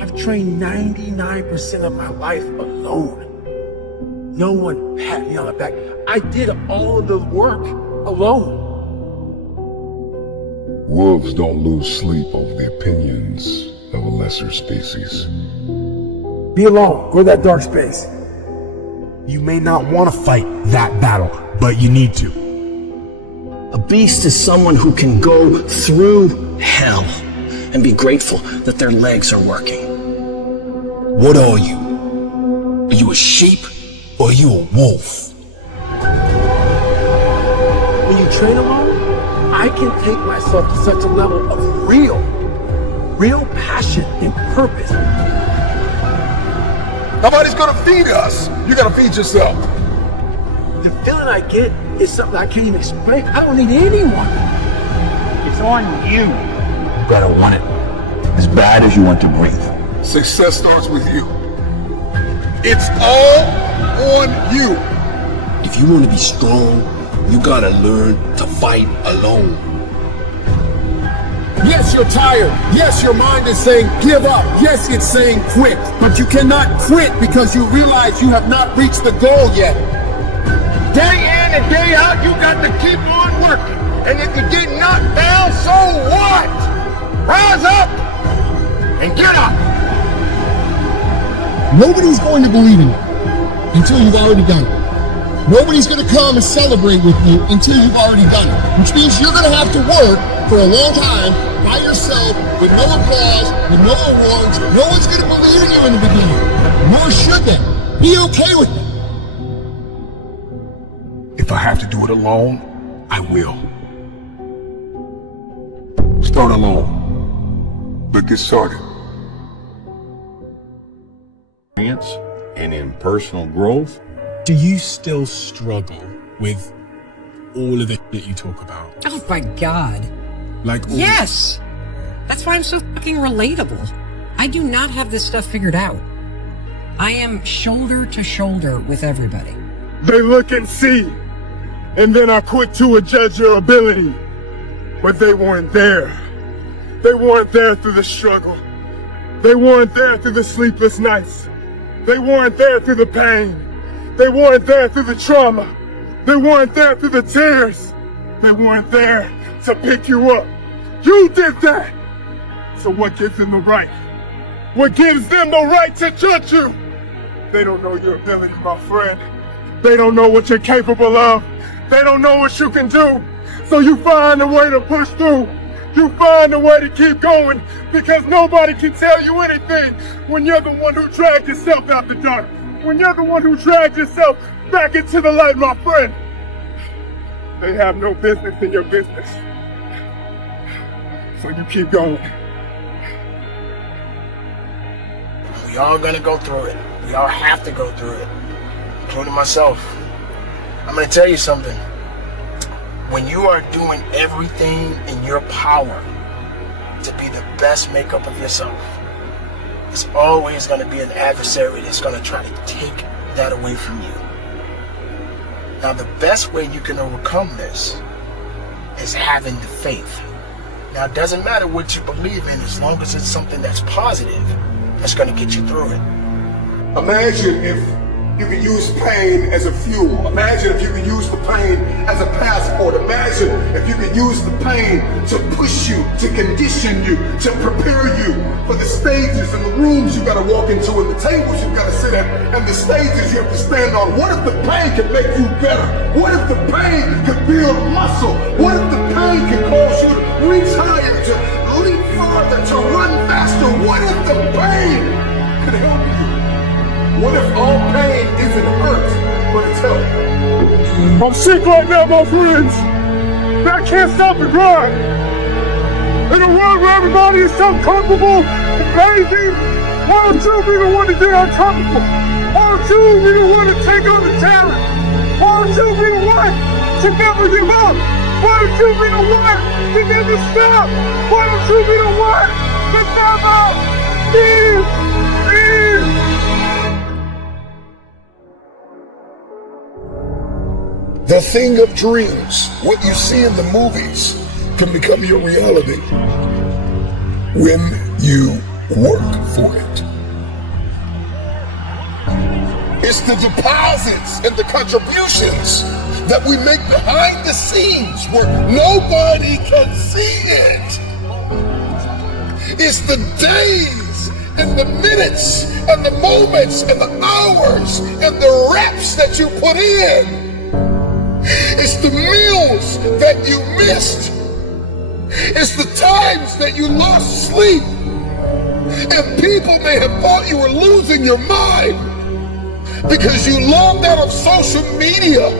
I've trained 99% of my life alone. No one pat me on the back. I did all of the work alone. Wolves don't lose sleep over the opinions of a lesser species. Be alone. Go to that dark space. You may not want to fight that battle, but you need to. A beast is someone who can go through hell and be grateful that their legs are working. What are you? Are you a sheep or are you a wolf? When you train alone, I can take myself to such a level of real passion and purpose. Nobody's gonna feed us. You gotta feed yourself. The feeling I get is something I can't even explain. I don't need anyone. It's on you. You gotta want it as bad as you want to breathe. Success starts with you. It's all on you. If you want to be strong, you gotta learn to fight alone. Yes, you're tired. Yes, your mind is saying give up. Yes, it's saying quit. But you cannot quit because you realize you have not reached the goal yet. Day in and day out, you got to keep on working. And if you get knocked down, so what? Rise up and get up. Nobody's going to believe in you until you've already done it. Nobody's going to come and celebrate with you until you've already done it. Which means you're going to have to work for a long time by yourself with no applause, with no awards. No one's going to believe in you in the beginning. Nor should they. Be okay with it. If I have to do it alone, I will. Start alone, but get started. And in personal growth. Do you still struggle with all of the shit you talk about? Oh my God. Like all Yes! That's why I'm so fucking relatable. I do not have this stuff figured out. I am shoulder to shoulder with everybody. They look and see, and then are quick to judge your ability. But they weren't there. They weren't there through the struggle. They weren't there through the sleepless nights. They weren't there through the pain. They weren't there through the trauma. They weren't there through the tears. They weren't there to pick you up. You did that. So what gives them the right? What gives them the right to judge you? They don't know your ability, my friend. They don't know what you're capable of. They don't know what you can do. So you find a way to push through. You find a way to keep going because nobody can tell you anything when you're the one who dragged yourself out the dark. When you're the one who dragged yourself back into the light, my friend. They have no business in your business. So you keep going. We all gonna go through it. We all have to go through it, including myself. I'm gonna tell you something. When you are doing everything in your power to be the best makeup of yourself, it's always going to be an adversary that's going to try to take that away from you. Now, the best way you can overcome this is having the faith. Now, it doesn't matter what you believe in as long as it's something that's positive that's going to get you through it. Imagine if you could use pain as a fuel. Imagine if you could use the pain as a passport. Imagine if you could use the pain to push you, to condition you, to prepare you for the stages and the rooms you gotta walk into and the tables you gotta sit at and the stages you have to stand on. What if the pain could make you better? What if the pain could build muscle? What if the pain could cause you to reach higher, to leap farther, to run faster? What if the pain could help you? What if all pain isn't hurt, but it's help? I'm sick right now, my friends. I can't stop the grind. In a world where everybody is so comfortable and lazy, why don't you be the one to get uncomfortable? Why don't you be the one to take on the challenge? Why don't you be the one to never give up? Why don't you be the one to never stop? Why don't you be the one to never give in? The thing of dreams, what you see in the movies, can become your reality when you work for it. It's the deposits and the contributions that we make behind the scenes where nobody can see it. It's the days and the minutes and the moments and the hours and the reps that you put in. It's the meals that you missed. It's the times that you lost sleep. And people may have thought you were losing your mind because you logged out of social media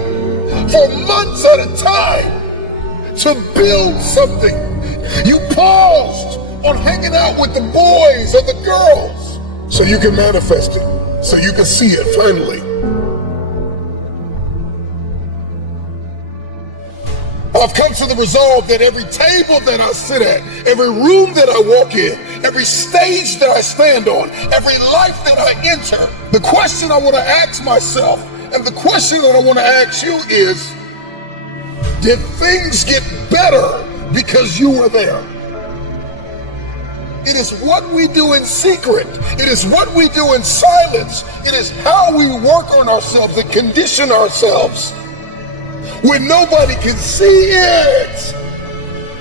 for months at a time to build something. You paused on hanging out with the boys or the girls so you can manifest it, so you can see it finally. I've come to the resolve that every table that I sit at, every room that I walk in, every stage that I stand on, every life that I enter, the question I want to ask myself and the question that I want to ask you is, did things get better because you were there? It is what we do in secret. It is what we do in silence. It is how we work on ourselves and condition ourselves when nobody can see it,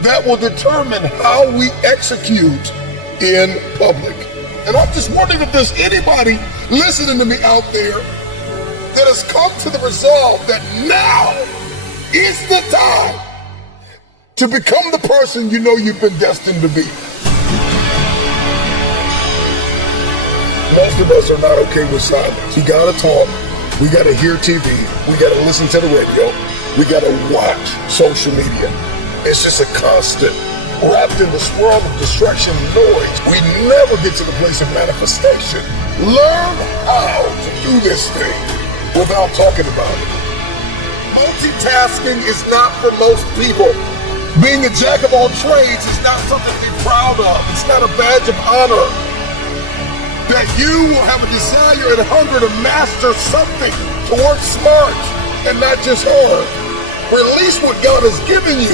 that will determine how we execute in public. And I'm just wondering if there's anybody listening to me out there that has come to the resolve that now is the time to become the person you know you've been destined to be. Most of us are not okay with silence. We gotta talk, we gotta hear TV, we gotta listen to the radio, we gotta watch social media. It's just a constant, wrapped in this world of distraction and noise. We never get to the place of manifestation. Learn how to do this thing without talking about it. Multitasking is not for most people. Being a jack of all trades is not something to be proud of. It's not a badge of honor. That you will have a desire and hunger to master something, to work smart and not just hard. Release what God has given you.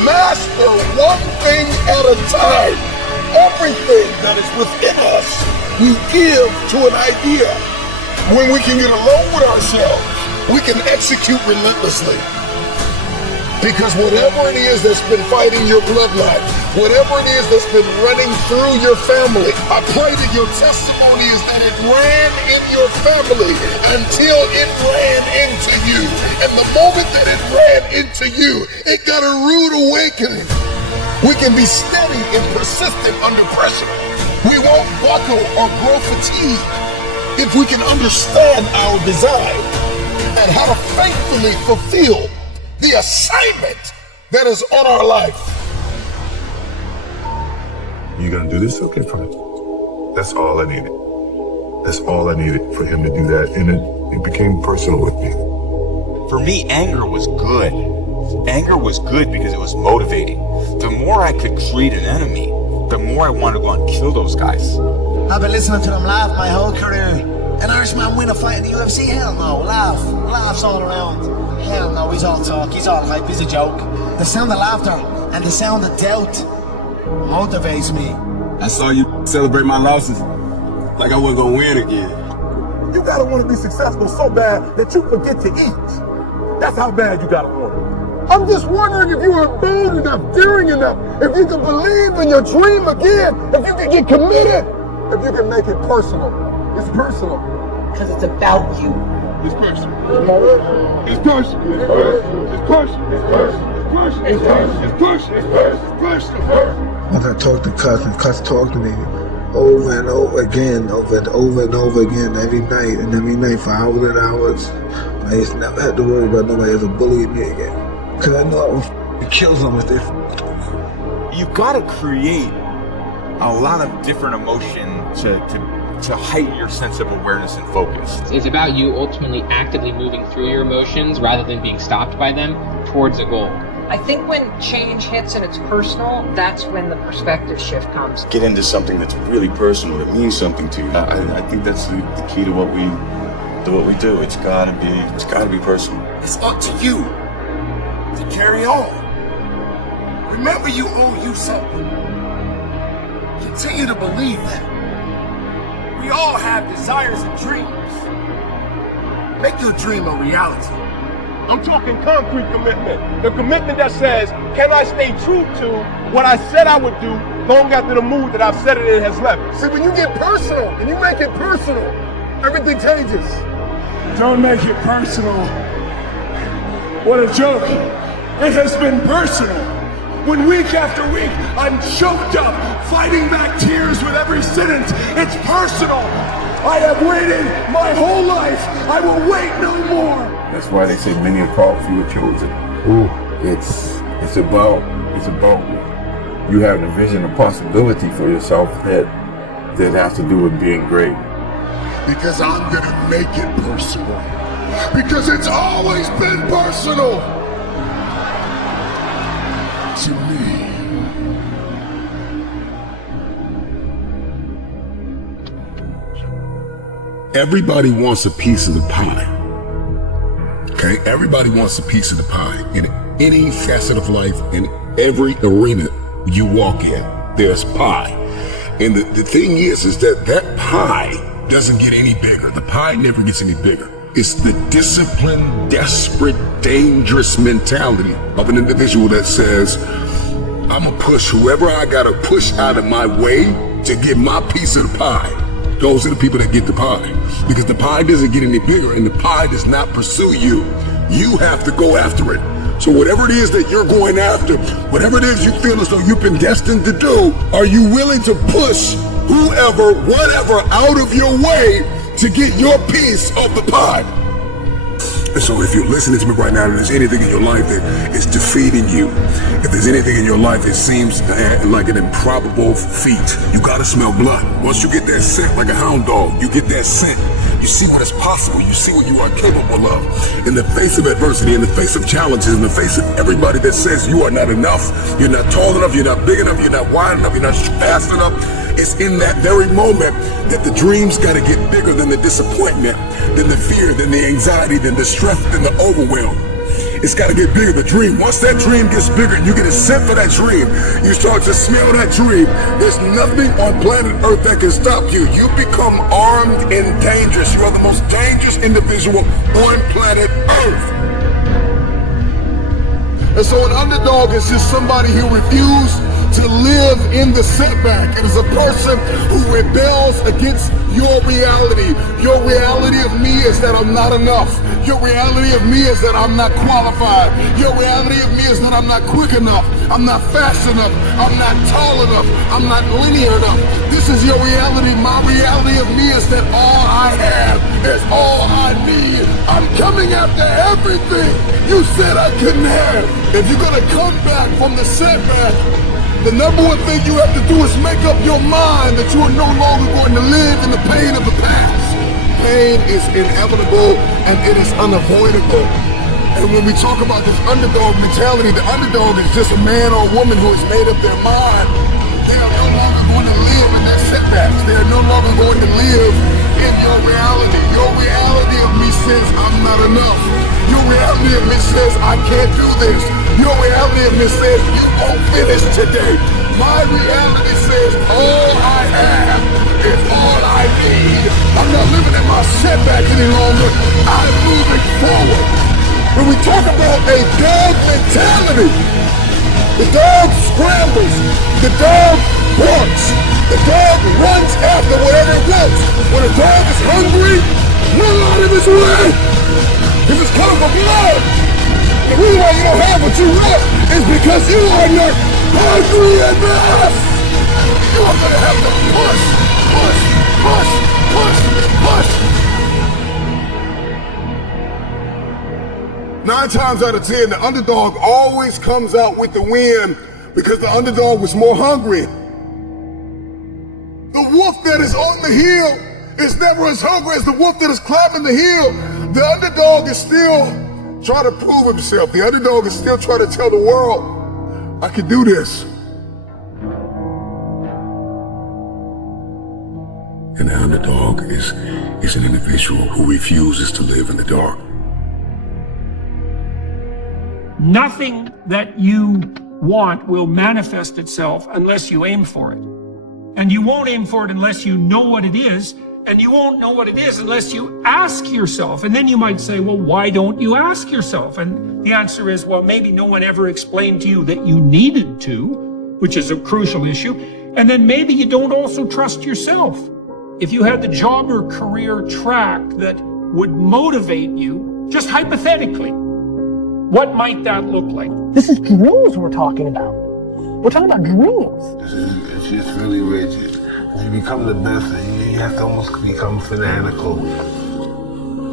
Master one thing at a time. Everything that is within us, we give to an idea. When we can get alone with ourselves, we can execute relentlessly. Because whatever it is that's been fighting your bloodline, whatever it is that's been running through your family, I pray that your testimony is that it ran in your family until it ran into you. And the moment that it ran into you, it got a rude awakening. We can be steady and persistent under pressure. We won't buckle or grow fatigue if we can understand our design and how to faithfully fulfill the assignment that is on our life. You gonna do this? Okay, fine. That's all I needed. That's all I needed for him to do that, and it became personal with me. For me, anger was good. Anger was good because it was motivating. The more I could create an enemy, the more I wanted to go and kill those guys. I've been listening to them laugh my whole career. An Irishman win a fight in the UFC? Hell no. Laughs all around. Hell no, he's all talk, he's all hype, he's a joke. The sound of laughter and the sound of doubt motivates me. I saw you celebrate my losses like I wasn't gonna win again. You gotta want to be successful so bad that you forget to eat. That's how bad you gotta want it. I'm just wondering if you are bold enough, daring enough, if you can believe in your dream again, if you can get committed, if you can make it personal. It's personal. Because it's about you. It's personal. It's personal. It's personal. It's personal. It's personal. It's personal. It's personal. It's personal. When I talk to Cuss, and Cuss talk to me over and over again, over and over again, every night for hours and hours, I just never had to worry about nobody ever bullying me again. Because I know I would kill them with this. You gotta create a lot of different emotion to heighten your sense of awareness and focus. It's about you ultimately actively moving through your emotions rather than being stopped by them towards a goal. I think when change hits and it's personal, that's when the perspective shift comes. Get into something that's really personal, that means something to you. I think that's the key to what we do. It's gotta be personal. It's up to you to carry on. Remember, you owe you something. continue to believe that. We all have desires and dreams. Make your dream a reality. I'm talking concrete commitment. The commitment that says, can I stay true to what I said I would do long after the mood that I've said it in has left? See, when you get personal and you make it personal, everything changes. Don't make it personal. What a joke. It has been personal. When week after week, I'm choked up, fighting back tears with every sentence. It's personal. I have waited my whole life. I will wait no more. That's why they say many are called, few are chosen. It's about you having a vision, a possibility for yourself that has to do with being great. Because I'm gonna make it personal. Because it's always been personal to me. Everybody wants a piece of the pie. Okay? Everybody wants a piece of the pie. In any facet of life, in every arena you walk in, there's pie. And the thing is that pie doesn't get any bigger. The pie never gets any bigger. It's the disciplined, desperate, dangerous mentality of an individual that says, I'm gonna push whoever I gotta push out of my way to get my piece of the pie. Those are the people that get the pie. Because the pie doesn't get any bigger and the pie does not pursue you. You have to go after it. So whatever it is that you're going after, whatever it is you feel as though you've been destined to do, are you willing to push whoever, whatever out of your way to get your piece of the pie? And so if you're listening to me right now and there's anything in your life that is defeating you, if there's anything in your life that seems like an improbable feat, you gotta smell blood. Once you get that scent like a hound dog, you get that scent, you see what is possible, you see what you are capable of. In the face of adversity, in the face of challenges, in the face of everybody that says you are not enough, you're not tall enough, you're not big enough, you're not wide enough, you're not fast enough, it's in that very moment that the dreams gotta get bigger than the disappointment, than the fear, than the anxiety, than the stress, than the overwhelm. It's gotta get bigger, the dream. Once that dream gets bigger and you get a scent for that dream, you start to smell that dream, there's nothing on planet Earth that can stop you. You become armed and dangerous. You are the most dangerous individual on planet Earth. And so an underdog is just somebody who refused to live in the setback. It is a person who rebels against your reality. Your reality of me is that I'm not enough. Your reality of me is that I'm not qualified. Your reality of me is that I'm not quick enough. I'm not fast enough. I'm not tall enough. I'm not linear enough. This is your reality. My reality of me is that all I have is all I need. I'm coming after everything you said I couldn't have. If you're gonna come back from the setback, the number one thing you have to do is make up your mind that you are no longer going to live in the pain of the past. Pain is inevitable and it is unavoidable. And when we talk about this underdog mentality, the underdog is just a man or a woman who has made up their mind. They are no longer going to live in their setbacks. They are no longer going to live in your reality. Your reality of me says I'm not enough. Your reality of me says I can't do this. Your reality of me says you won't finish today. My reality says all I have is all I need. I'm not living in my setback any longer. I'm moving forward. When we talk about a dog mentality, the dog scrambles, the dog barks, the dog runs after whatever it wants. When a dog is hungry, run out of his way. If it's coming for blood, the reason why you don't have what you want is because you are not hungry enough. You are gonna have to push, push, push, push, push. 9 times out of 10, the underdog always comes out with the win because the underdog was more hungry. The wolf that is on the hill is never as hungry as the wolf that is climbing the hill. The underdog is still trying to prove himself. The underdog is still trying to tell the world, I can do this. And the underdog is an individual who refuses to live in the dark. Nothing that you want will manifest itself unless you aim for it. And you won't aim for it unless you know what it is. And you won't know what it is unless you ask yourself. And then you might say, well, why don't you ask yourself? And the answer is, well, maybe no one ever explained to you that you needed to, which is a crucial issue. And then maybe you don't also trust yourself. If you had the job or career track that would motivate you, just hypothetically, what might that look like? This is dreams we're talking about. We're talking about dreams. It's just really rigid. When you become the best, you have to almost become fanatical.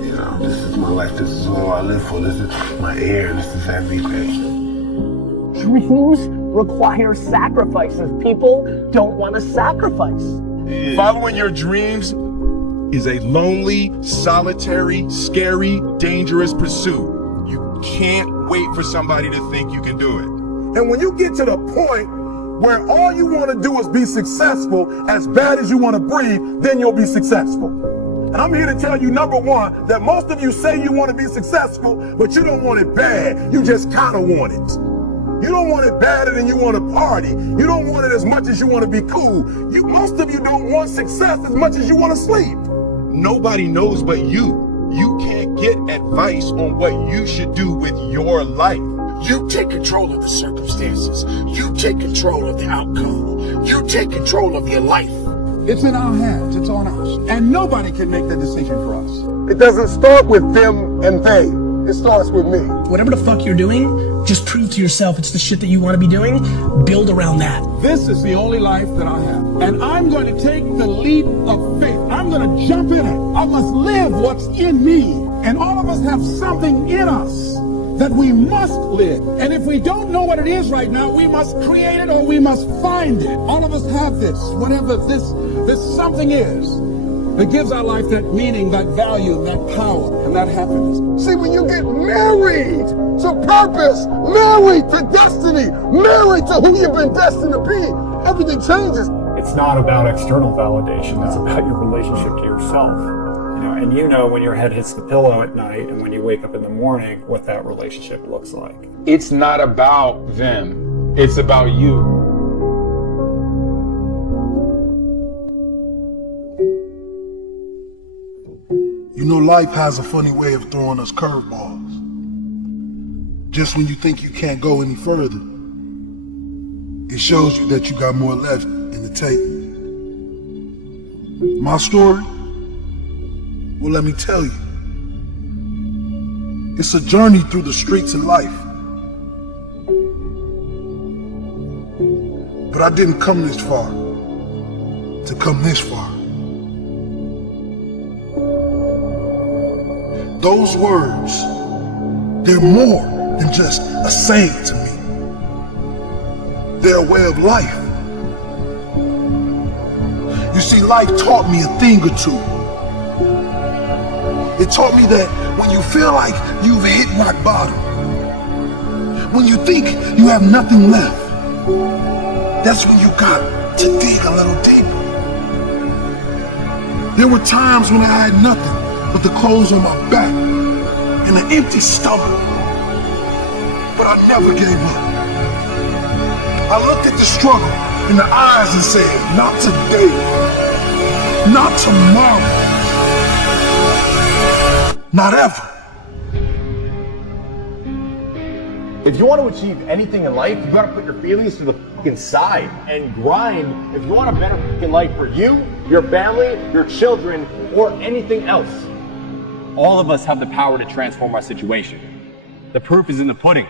You know, this is my life, this is all I live for, this is my air, this is everything. Dreams require sacrifices. People don't want to sacrifice. Following your dreams is a lonely, solitary, scary, dangerous pursuit. You can't wait for somebody to think you can do it. And when you get to the point where all you want to do is be successful, as bad as you want to breathe, then you'll be successful. And I'm here to tell you, number one, that most of you say you want to be successful, but you don't want it bad. You just kind of want it. You don't want it badder than you want to party. You don't want it as much as you want to be cool. Most of you don't want success as much as you want to sleep. Nobody knows but you. You can't get advice on what you should do with your life. You take control of the circumstances. You take control of the outcome. You take control of your life. It's in our hands. It's on us. And nobody can make that decision for us. It doesn't start with them and they. It starts with me. Whatever the fuck you're doing, just prove to yourself it's the shit that you want to be doing. Build around that. This is the only life that I have. And I'm going to take the leap of faith. I'm going to jump in it. I must live what's in me. And all of us have something in us that we must live. And if we don't know what it is right now, we must create it or we must find it. All of us have this, whatever this something is, that gives our life that meaning, that value, that power, and that happiness. See, when you get married to purpose, married to destiny, married to who you've been destined to be, everything changes. It's not about external validation, it's about your relationship to yourself. And you know when your head hits the pillow at night and when you wake up in the morning what that relationship looks like. It's not about them, it's about you. You know, life has a funny way of throwing us curveballs. Just when you think you can't go any further, it shows you that you got more left in the tank. My story? Well, let me tell you. It's a journey through the streets of life. But I didn't come this far to come this far. Those words, they're more than just a saying to me. They're a way of life. You see, life taught me a thing or two. It taught me that when you feel like you've hit rock bottom, when you think you have nothing left, that's when you got to dig a little deeper. There were times when I had nothing but the clothes on my back and an empty stomach. But I never gave up. I looked at the struggle in the eyes and said, not today, not tomorrow, not ever. If you want to achieve anything in life, you gotta put your feelings to the fucking side and grind if you want a better fucking life for you, your family, your children, or anything else. All of us have the power to transform our situation. The proof is in the pudding.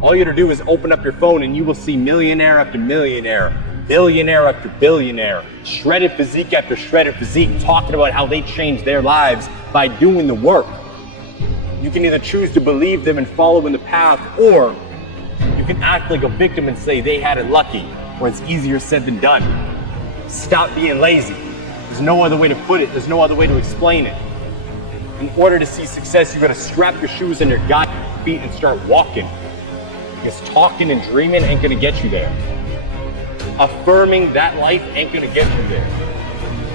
All you have to do is open up your phone and you will see millionaire after millionaire, billionaire after billionaire, shredded physique after shredded physique talking about how they changed their lives by doing the work. You can either choose to believe them and follow in the path, or you can act like a victim and say they had it lucky, or it's easier said than done. Stop being lazy. There's no other way to put it. There's no other way to explain it. In order to see success, you gotta strap your shoes on your goddamn feet and start walking. Because talking and dreaming ain't gonna get you there. Affirming that life ain't gonna get you there.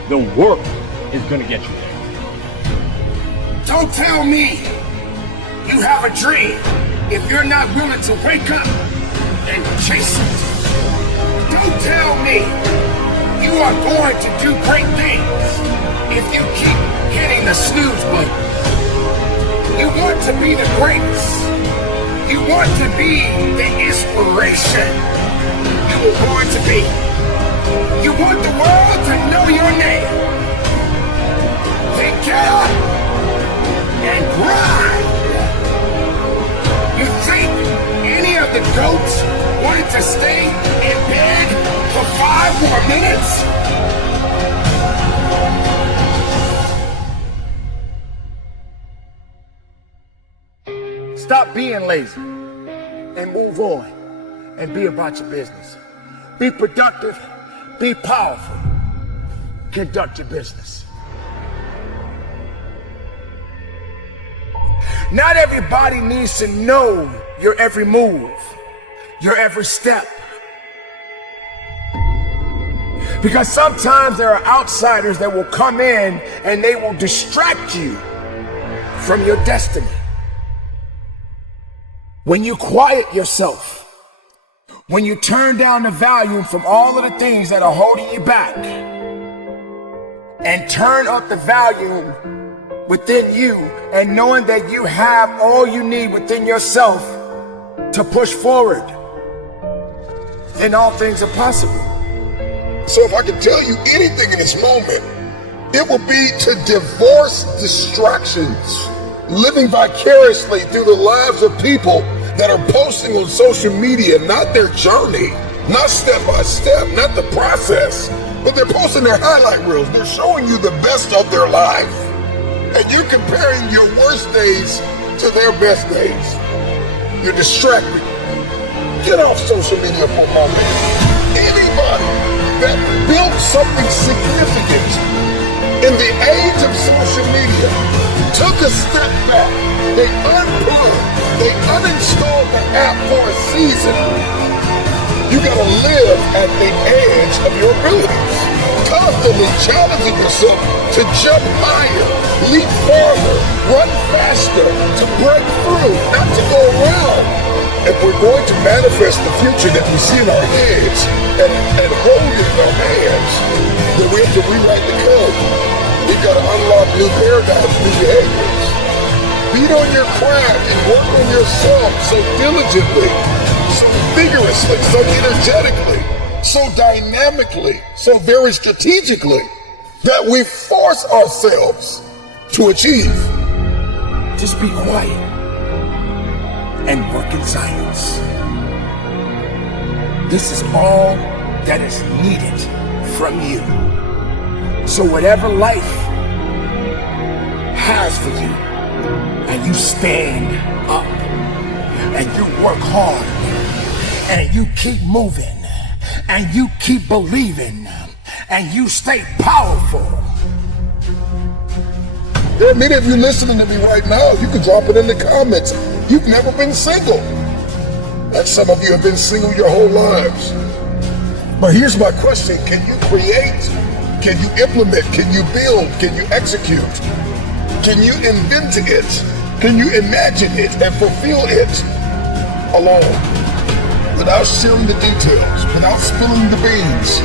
The work is gonna get you there. Don't tell me you have a dream if you're not willing to wake up and chase it. Don't tell me You are going to do great things if you keep hitting the snooze button. You want to be the greatest. You want to be the inspiration you were born to be. You want the world to know your name. Then get up and grind. You think any of the goats wanted to stay in bed for 5 more minutes? Stop being lazy and move on and be about your business. Be productive, be powerful, conduct your business. Not everybody needs to know your every move, your every step. Because sometimes there are outsiders that will come in and they will distract you from your destiny. When you quiet yourself, when you turn down the volume from all of the things that are holding you back and turn up the volume within you and knowing that you have all you need within yourself to push forward, then all things are possible. So if I could tell you anything in this moment, it would be to divorce distractions, living vicariously through the lives of people that are posting on social media, not their journey, not step by step, not the process, but they're posting their highlight reels. They're showing you the best of their life. And you're comparing your worst days to their best days. You're distracted. Get off social media for a moment. Anybody that built something significant in the age of social media took a step back. They unplugged. They uninstalled the app for a season. You gotta live at the edge of your abilities, constantly challenging yourself to jump higher, leap farther, run faster, to break through, not to go around. If we're going to manifest the future that we see in our heads and hold it in our hands, then we have to rewrite the code. We've got to unlock new paradigms, new behaviors. Beat on your craft and work on yourself so diligently, so vigorously, so energetically, so dynamically, so very strategically that we force ourselves to achieve. Just be quiet and work in silence. This is all that is needed from you. So whatever life has for you, and you stand up, and you work hard, and you keep moving, and you keep believing, and you stay powerful. There are many of you listening to me right now. You can drop it in the comments. You've never been single. And some of you have been single your whole lives. But here's my question. Can you create? Can you implement? Can you build? Can you execute? Can you invent it? Can you imagine it and fulfill it alone? Without sharing the details, without spilling the beans,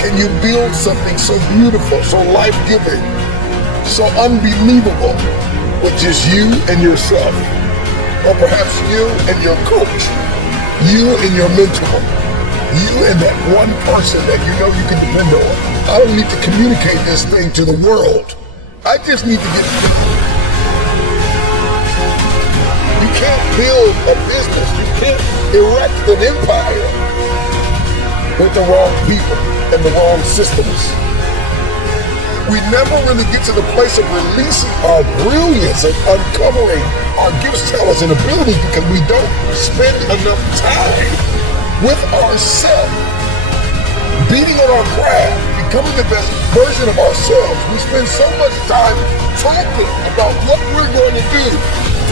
can you build something so beautiful, so life-giving, so unbelievable with just you and yourself? Or perhaps you and your coach, you and your mentor, you and that one person that you know you can depend on. I don't need to communicate this thing to the world. I just need to get. You can't build a business. You can't erect an empire with the wrong people and the wrong systems. We never really get to the place of releasing our brilliance and uncovering our gifts, talents, and abilities because we don't spend enough time with ourselves, beating on our craft, becoming the best version of ourselves. We spend so much time talking about what we're going to do,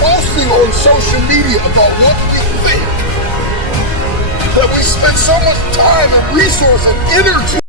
posting on social media about what we think, that we spend so much time and resource and energy